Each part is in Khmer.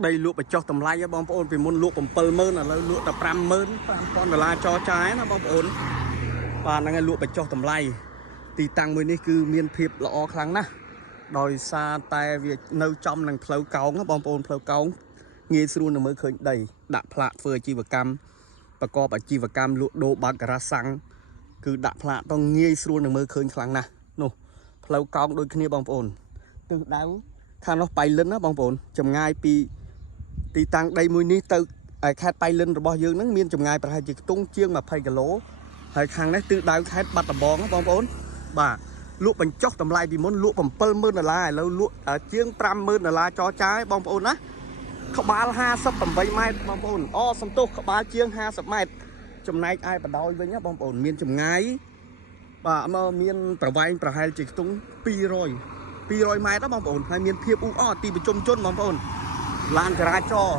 đầy lụa bạch cho tầm lai bom ôn vì muốn lụa bầm mơn là lụa tập 50,000 con là cho trái nó bom ôn và là ngay lụa bạch cho tầm lai thì tăng mới này cứ miên thiệp lọ kháng na đòi xa tay việc nâu trong là phơi cáu nó bom ôn phơi cáu nghe luôn là mới khởi đầy đạp phạ phơi chi và cam và co bà chi và cam lụa đồ bạc ra sang cứ đạp phạต้องងាយស្រួលនឹងមើលឃើញខ្លាំងណាស់នោះផ្លូវកោងដូចគ្នាបងប្អូនទិសដៅខាងនោះបៃលិនណាបងប្អូនចម្ងាយពីទីតាំងដីមួយនេះទៅខេត្តបៃលិនរបស់យើងហ្នឹងមានចម្ងាយប្រហែលជាខ្ទង់ជាង20 គីឡូហើយខាងនេះទិសដៅខេត្តបាត់ដំបងបងប្អូនបាទលក់បញ្ចុះតម្លៃពីមុនលក់$7,000ឥឡូវលក់ជាង$50,000ចរចាបងប្អូនណាក្បាល58 ម៉ែត្របងប្អូនអូសំទោសក្បាលជាង50 ម៉ែត្រចំណែកឯបដោយវិញណាបងប្អូនមានចម្ងាយបាទមានប្រវែងប្រហែលជាខ្ទង់200 ម៉ែត្របងប្អូនហើយមានភាពអ៊ូអរទីប្រជុំជនបងប្អូនឡានចរាចរណ៍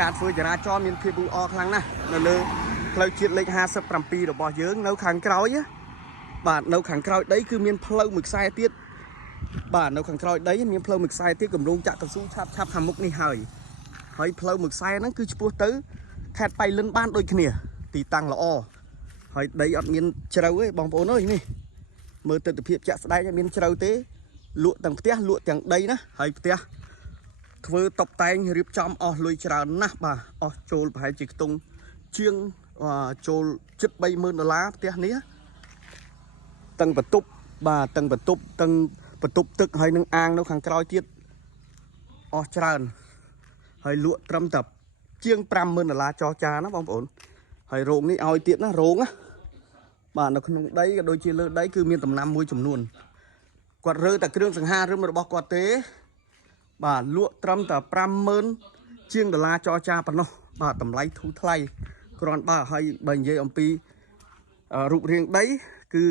ការធ្វើចរាចរណ៍មានភាពអ៊ូអរខ្លាំងណាស់នៅលើផ្លូវជាតិលេខ57របស់យើងនៅខាងក្រោយបាទនៅខាងក្រោយដីគឺមានផ្លូវមួយខ្សែទៀតបាទនៅខាងក្រោយដីមានផ្លូវមួយខ្សែទៀតគម្រោងចាក់កស៊ូឆាប់ខាងមុខនេះហើយផ្លូវមួយខ្សែហ្នឹងគឺឆ្ពោះទៅខេត្តបៃលិនបានដូចគ្នាទីតាំងល្អហើយដីអត់មានជ្រៅទេបងប្អូនអើយនេះមើលទិដ្ឋភាពចាក់ស្ដែងមានជ្រៅទេលក់ទាំងផ្ទះលក់ទាំងដីណាហើយផ្ទះធ្វើតុបតែងរៀបចំអស់លុយច្រើនណាស់បាទអស់ចូលប្រហែលជាខ្ទង់ជាងចូលជិត$30,000ផ្ទះនេះទាំងបន្ទប់បាទទាំងបន្ទប់ទឹកហើយនឹងអាងនៅខាងក្រោយទៀតអស់ច្រើនហើយលក់ត្រឹមតែជាង$50,000ចរចាណាបងប្អូនហើយរោងនេះឲ្យទៀតណារោងណាបាទនៅក្នុងដីក៏ដូចជាលើដីគឺមានដំណាំមួយចំនួនគាត់រើតែគ្រឿងសង្ហារឹមរបស់គាត់ទេបាទលក់ត្រឹមតែ$50,000ជាងចរចាប៉ុណ្ណោះបាទតម្លៃធូរថ្លៃគ្រាន់បើហើយបើនិយាយអំពីរូបរាងដីគឺ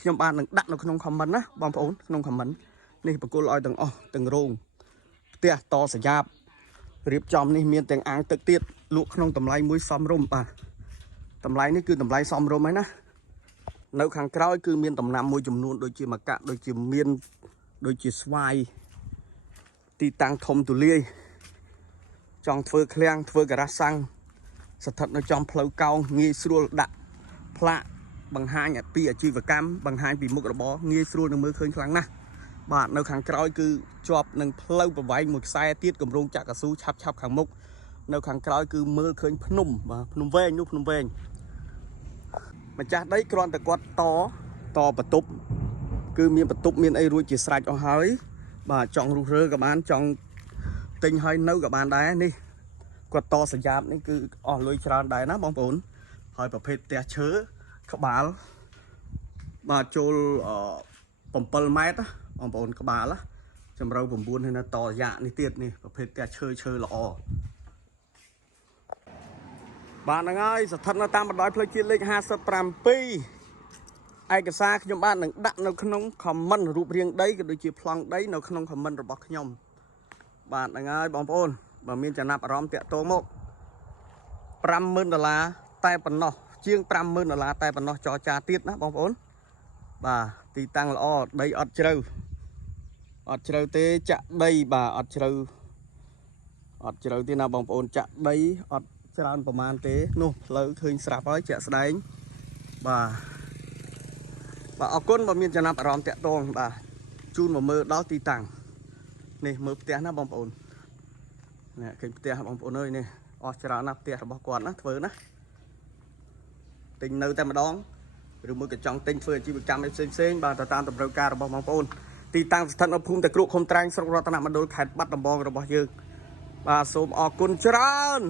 ខ្ញុំបាននឹងដាក់នៅក្នុង comment ណាបងប្អូនក្នុង comment នេះបកគលឲ្យទាំងអស់ទាំងរោងផ្ទះតសយ៉ាបរៀបចំនេះមានទាំងអាងទឹកទៀតលក់ក្នុងតម្លៃមួយសមរម្យបាទតម្លៃនេះគឺតម្លៃសមរម្យហើយណានៅខាងក្រោយគឺមានដំណាំមួយចំនួនដូចជាម្កាក់ដូចជាមានដូចជាស្វាយទីតាំងធំទូលាយចង់ធ្វើឃ្លាំងធ្វើការ៉ាសាំងស្ថិតនៅចំផ្លូវកោងងាយស្រួលដាក់ផ្លាកបង្ហាញពីអាជីវកម្មបង្ហាញពីមុខរបរងាយស្រួលនឹងមើលឃើញខ្លាំងណាស់បាទនៅខាងក្រោយគឺជាប់នឹងផ្លូវប្រវែងមួយខ្សែទៀតគម្រោងចាក់កស៊ូឆាប់ខាងមុខនៅខាងក្រោយគឺមើលឃើញភ្នំបាទភ្នំវែងនោះភ្នំវែងម្ចាស់ដីគ្រាន់តែគាត់តបន្ទប់គឺមានបន្ទប់មានអីរួចជាស្រេចអស់ហើយបាទចង់រុះរើក៏បានចង់ទិញហើយនៅក៏បានដែរនេះគាត់តសយ៉ាបនេះគឺអស់លុយច្រើនដែរណាបងប្អូនហើយប្រភេទផ្ទះឈើក្បាលបាទចូល7 ម៉ែត្របងប្អូនក្បាលជម្រៅ9ហើយនៅតយ៉ានេះទៀតនេះប្រភេទផ្ទះឈើល្អបាទហ្នឹងហើយស្ថិតនៅតាមបណ្ដោយផ្លូវជាតិលេខ57ឯកសារខ្ញុំបាននឹងដាក់នៅក្នុង comment រូបរាងដីក៏ដូចជាប្លង់ដីនៅក្នុង comment របស់ខ្ញុំបាទហ្នឹងហើយបងប្អូនបើមានចំណាប់អារម្មណ៍តាក់ទងមក$50,000តែប៉ុណ្ណោះជាង$50,000តែប៉ុណ្ណោះចរចាទៀតណាបងប្អូនបាទទីតាំងល្អដីអត់ជ្រៅទេចាក់ដីបាទអត់ជ្រៅទេណាបងប្អូនចាក់ដីអត់ច្រើនប្រមាណទេនោះផ្លូវឃើញស្រាប់ហើយជាក់ស្ដែងបាទអរគុណបើមានចំណាប់អារម្មណ៍តាក់ទងបាទជូនមកមើលដល់ទីតាំងនេះមើលផ្ទះណាបងប្អូននេះឃើញផ្ទះបងប្អូនអើយនេះអស់ច្រើនណាស់ផ្ទះរបស់គាត់ណាធ្វើណាទិញនៅតែម្ដងឬមួយក៏ចង់ទិញធ្វើអាជីវកម្មផ្សេងបាទទៅតាមតម្រូវការរបស់បងប្អូនទីតាំងស្ថិតនៅភូមិតាគ្រុកឃុំត្រាញ់ស្រុករតនមណ្ឌលខេត្តបាត់ដំបងរបស់យើងបាទសូមអរគុណច្រើន